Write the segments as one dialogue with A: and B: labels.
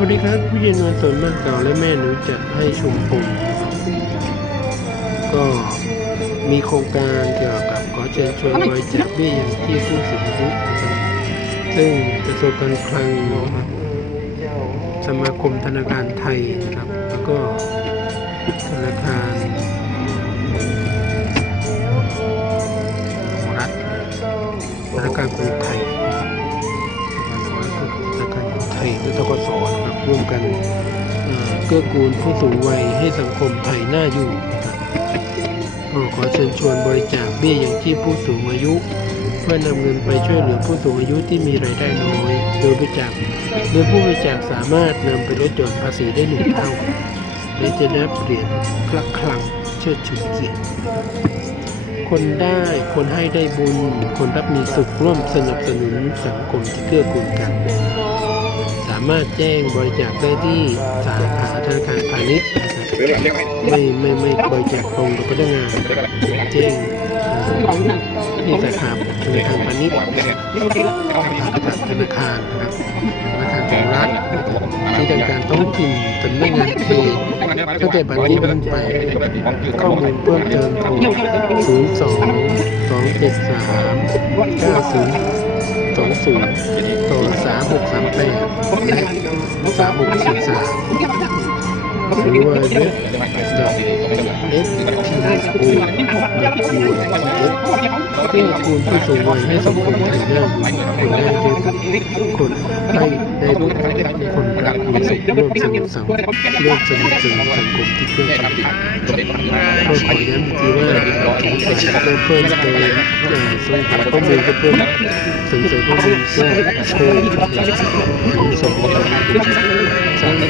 A: วัสดีครับผู้เย็นวันสนบ้านเก่าและแม่หนูจัดให้ชุมพลนะครับก็มีโครงการเกี่ยวกับขอเชิญชวนบริจาคเบี้ยยังชีพผู้สูงอายุนะครับซึ่งกระทรวงการคลังนะครับสมาคมธนาคารไทยนะครับ แล้วก็ธนาคาร เกื้อกูลผู้สูงวัยให้สังคมไทยน่าอยู่ขอเชิญชวนบริจาคเบี้ยยังชีพผู้สูงอายุ เพื่อนำเงินไปช่วยเหลือผู้สูงอายุที่มีรายได้น้อย โดยบริจาคโดยผู้บริจาคสามารถนำไปลดหย่อนภาษีได้หนึ่งเท่าและจะได้เหรียญพระคลังเชิดชูเกียรติคนได้คนให้ได้บุญ คนรับมีสุขร่วมสนับสนุนสังคมที่เกื้อกูลกันามารถแจ้งบริจาคได้ที่สาขาธนาคารพาณิชย์นะครับไม่ไม่ไม่บริจาคตรงกับพนักงานแจ้งที่สาขาธนาคารพาณิชย์ธนาคารนะครับธนาคารของรัฐที่ทางการท้องถิ่นสำนักงานเขตตั้งแต่บัดนี้เป็นไปข้อมูลเพิ่มเติมโทร0 2 2 7 3 9 0 สองศูนย์ต่อสามหกสามแปดและสามหกสี่สาม หรือว่าเว็บดอทเอฟทีโอดอทยูเอฟเพื่อคูณผู้สูงวัยให้สังคมไทยน่าอยู่คนได้ได้บุญคนให้ได้บุญคนรักมีสุขร่วมสนุกสังร่วมสนุกสนุกสังคมที่เพื่อกันก็ขอย้ำอีกทีว่าถึงจะเริ่มเพิ่มเติมเอ่อส่งหาข้อมูลเพิ่มสนใจข้อมูลก็โทรส่งมาสร้างเก้าสิบจามและสมสี่สาม
B: ร้า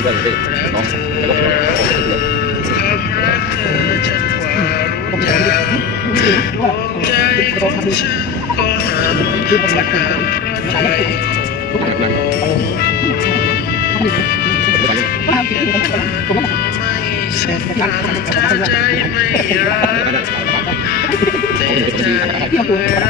B: เธอรักเธอความรักเธอฉันกว่ารู้จักดวงใจขอนก็หันมาหาพระไทยไม่เสร็จกันถ้าใจไม่รักแต่ใจเวลากลับเรียนมันน่าชนวนเอามาเช็ดการให้มันดับอยู่ตัด
A: สวัสดีครับวัน
B: ทาหนาว
A: ขออนุญาต
B: ให้ฉันเป็นชายที่กาดีกว่า
A: เอ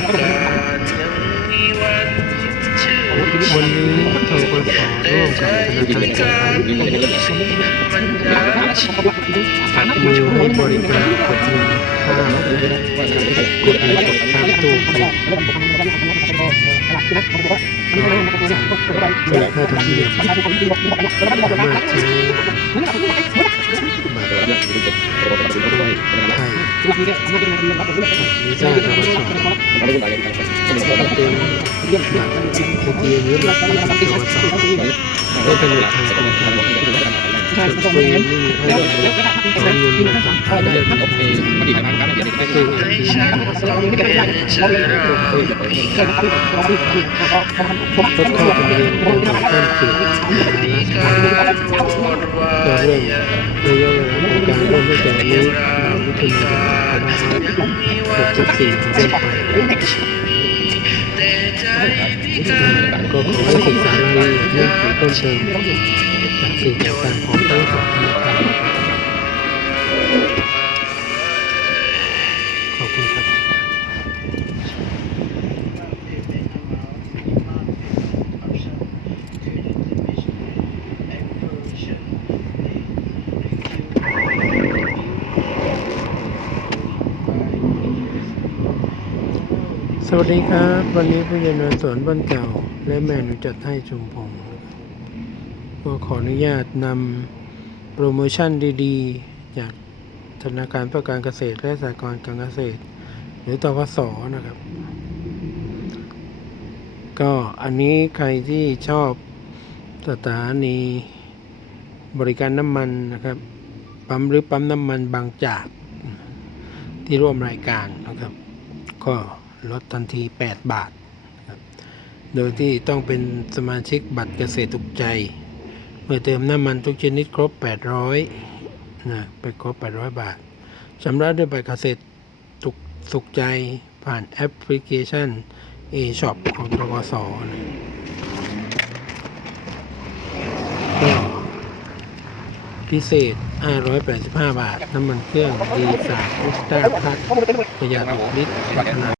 B: วันชื่อ
A: วันนี้ทกสร่วมกับธนาคารไทยพาณิชย์
B: สีมันยาชีพ
A: จัดมือให้บริการกดเงินข้ากดเงินกดข้ามตู้เงินเป็นค่าธรรมเนียมสามารถใช้บัตรวีซ่าทกส เป็นบัตรเอทีเอ็มหรือบัตรทกสได้ผลิตทางกรุงไทยจดฟรีไม่มีค่าใช้จ่ายถอน เงินมาสัมาณ์ได้ทันทีตู้เอเอ็
B: น
A: มทกส
B: เป็นชายพิการ
A: พบเข้าไปเรียนโดยข้ามเขตเวลา
B: ที่
A: ราช
B: กา
A: การ
B: รโกรธไว้
A: ก็เริ่มระยะเวลาของการเริ่มตั้งแต่วันนี้มิถุนายน2564เป็นต้นไป
B: แต่ใจพิการ
A: ก็ขอให้ศึกษารายละเอียดเรื่องของต้นเติมจากสื่อต่างๆของทั้งสอง สวัสดีครับ วันนี้ผู้ใหญ่นสวนบ้านเก่า และแม่หนูจัดให้ชุมพงก็ขออนุญาตนำโปรโมชั่นดีๆ จากธนาคารเพื่อการเกษตรและสหกรณ์การเกษตร หรือตกสนะครับ ก็อันนี้ใครที่ชอบสถานีบริการน้ำมันนะครับ ปั๊มหรือปั๊มน้ำมันบางจากที่ร่วมรายการนะครับ ก็ ลดทันที 8 บาท โดยที่ต้องเป็นสมาชิกบัตรเกษตรทุกใจ เมื่อเติมน้ำมันทุกชนิดครบ 800นะไปครบ 800 บาทชำระด้วยบัตรเกษตรทุกสุขใจผ่านแอปพลิเคชัน A-Shop ของตกสนะก็พิเศษ 585 บาท น้ำมันเครื่องดีสามอุลตร้าพัดประหยัดลิตร